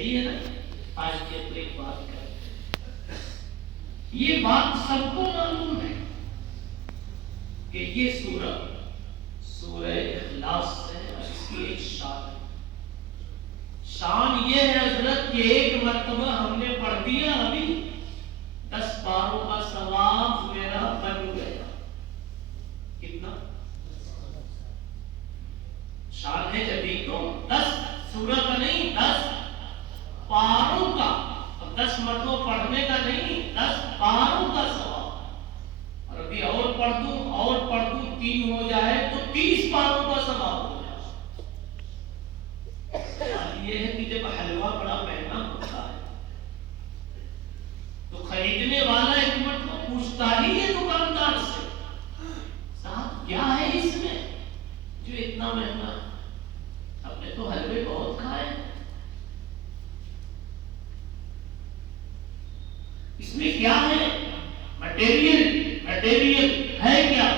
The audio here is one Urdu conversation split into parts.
صحیح ہے نا؟ آج کے تو ایک بات کریں، یہ بات سب کو معلوم ہے کہ یہ سورہ اخلاص ہے اور اس کی ایک شان ہے۔ شان یہ ہے حضرت کہ ایک مرتبہ ہم نے پڑھ دیا، ابھی 10 باروں کا ثواب میرا بن گیا۔ کتنا شان ہے جبھی تو 10 سورہ کا نہیں، 10 پاروں کا، 10 مرتبہ پڑھنے کا نہیں، 10 پاروں کا ثواب۔ اور ابھی اور پڑھ دوں 3 ہو جائے تو 30 پاروں کا ثواب ہو جائے۔ یہ ہے کہ جب حلوہ بڑا مہنگا ہوتا ہے تو خریدنے والا ایک مرتبہ پوچھتا ہی ہے دکاندار سے، صاحب کیا ہے اس میں جو اتنا مہنگا؟ ہم نے تو حلوے بہت کھائے، اس میں کیا ہے؟ مٹیریل ہے کیا؟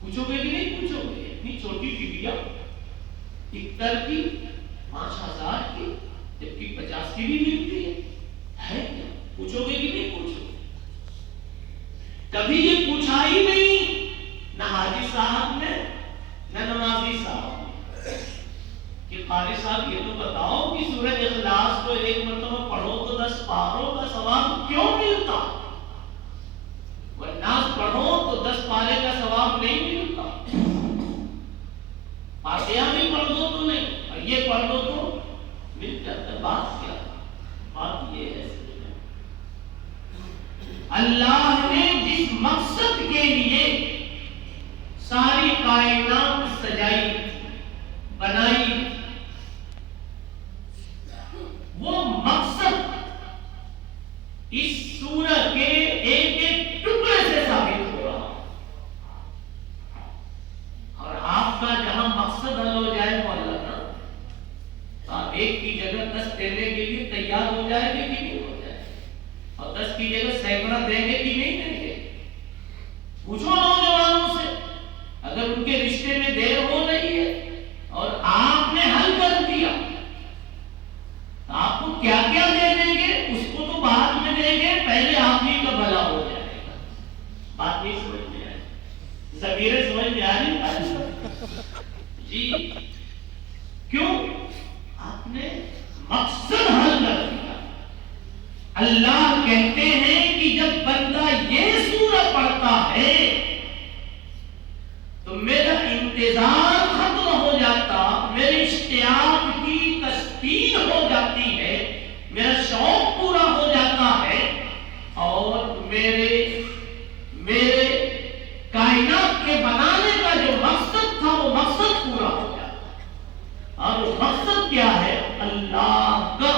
پوچھو گے کہ نہیں پوچھو گے؟ اتنی چھوٹی ٹکیا 71 کی 5000 کی، جبکہ 50 کی بھی ملتی ہے کیا؟ پوچھو گے کہ نہیں پوچھو گے؟ کبھی یہ پوچھا ہی نہیں، نہ حاجی صاحب نے نہ نمازی صاحب نے، کہ قاری صاحب یہ تو بتاؤ کہ سورہ اخلاص کو ایک مرتبہ پڑھو تو 10 پاروں کا ثواب کیوں ملتا؟ والناس پڑھو تو 10 پارے کا ثواب نہیں ملتا۔ فاتحہ بھی پڑھ دو تو نہیں، اور یہ پڑھ دو تو مل جاتا۔ بات کیا؟ بات یہ ہے اللہ نے جس مقصد کے لیے ساری کائنات سجائی بنائی، وہ مقصد اس سورہ کے ایک ایک ٹکڑے سے ثابت ہو رہا۔ اور آپ کا جہاں مقصد حل ہو جائے مولانا، تو آپ ایک کی جگہ 10 دینے کے لیے تیار ہو جائے گے کہ نہیں ہو جائے؟ اور 10 کی جگہ سینکڑا دیں گے کہ نہیں دیں گے؟ پوچھو نوجوانوں سے، اگر ان کے رشتے میں دیر ہو رہی ہے اور آپ نے حل کر دیا، تو آپ کو کیا کیا دے دیں گے؟ اس کو تو بعد میں دیں گے، پہلے آپ ہی کا بھلا ہو جائے گا۔ بات نہیں سمجھ میں آئی؟ ضمیریں سمجھ میں آ رہی؟ جی کیوں؟ آپ نے مقصد حل کر دیا۔ اللہ کہتے ہیں کہ جب بندہ یہ سورہ پڑھتا ہے تو میرا انتظار ختم ہو جاتا، میرے اشتیاق کی تسکین ہو جاتی ہے، میرا شوق پورا ہو جاتا ہے، اور میرے کائنات کے بنانے کا جو مقصد تھا وہ مقصد پورا ہو جاتا۔ اور وہ مقصد کیا ہے؟ اللہ کا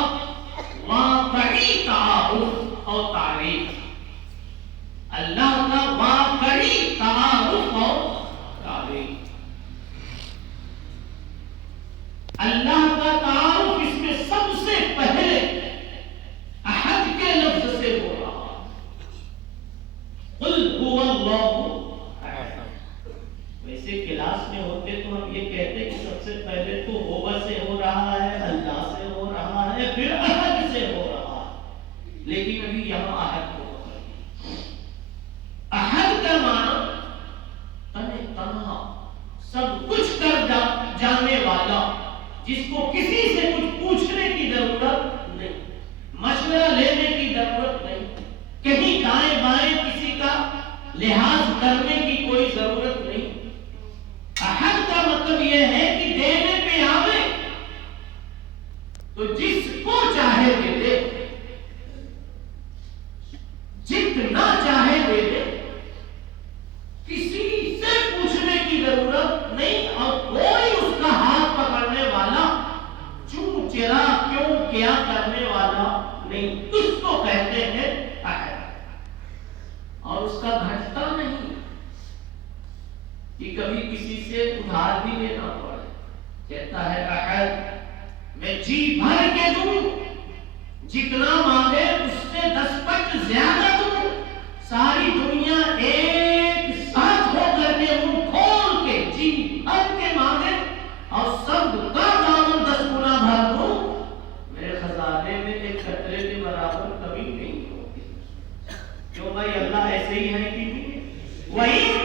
واقعی تعارف اور تعریف، اللہ کا واقعی تعارف اور تعریف۔ اللہ کا تعارف اس میں سب سے پہلے احد کے لفظ سے ہو رہا، قل هو اللہ احد۔ ویسے کلاس میں ہوتے تو ہم یہ کہتے کہ سب سے پہلے تو هو سے ہو رہا ہے، اللہ سے ہو رہا ہے، پھر احد سے ہو رہا ہے، لیکن ابھی یہاں احد کو احد کا معنی تنہا، سب کچھ کر جانے والا، جس کو کسی سے کچھ پوچھنے کی ضرورت نہیں، مشورہ لینے کی ضرورت نہیں، کہیں دائیں بائیں کسی کا لحاظ کرنے کی کوئی ضرورت نہیں۔ احد کا مطلب یہ ہے کہ دینے پہ آوے تو جس کو چاہے دے دے، جتنا چاہے دے دے، کسی سے پوچھنے کی ضرورت نہیں، اور کوئی اس کا ہاتھ پکڑنے والا، چوں چرا کیوں کیا کرنے والا نہیں۔ اس کو کہتے ہیں احد، اور اس کا گھٹتا نہیں کہ کبھی کسی سے ادھار بھی لینا پڑے۔ کہتا ہے احد میں جی بھر کے دوں، جتنا مانگے اس سے 10 پٹ زیادہ دوں، ساری دنیا ایک ساتھ ہو کر کے منہ کھول کے جی بھر کے مانگے اور سب کا دامن 10 گنا بھر دوں، کیوں بھائی اللہ ایسے ہی ہے کہ نہیں ہے؟ وہی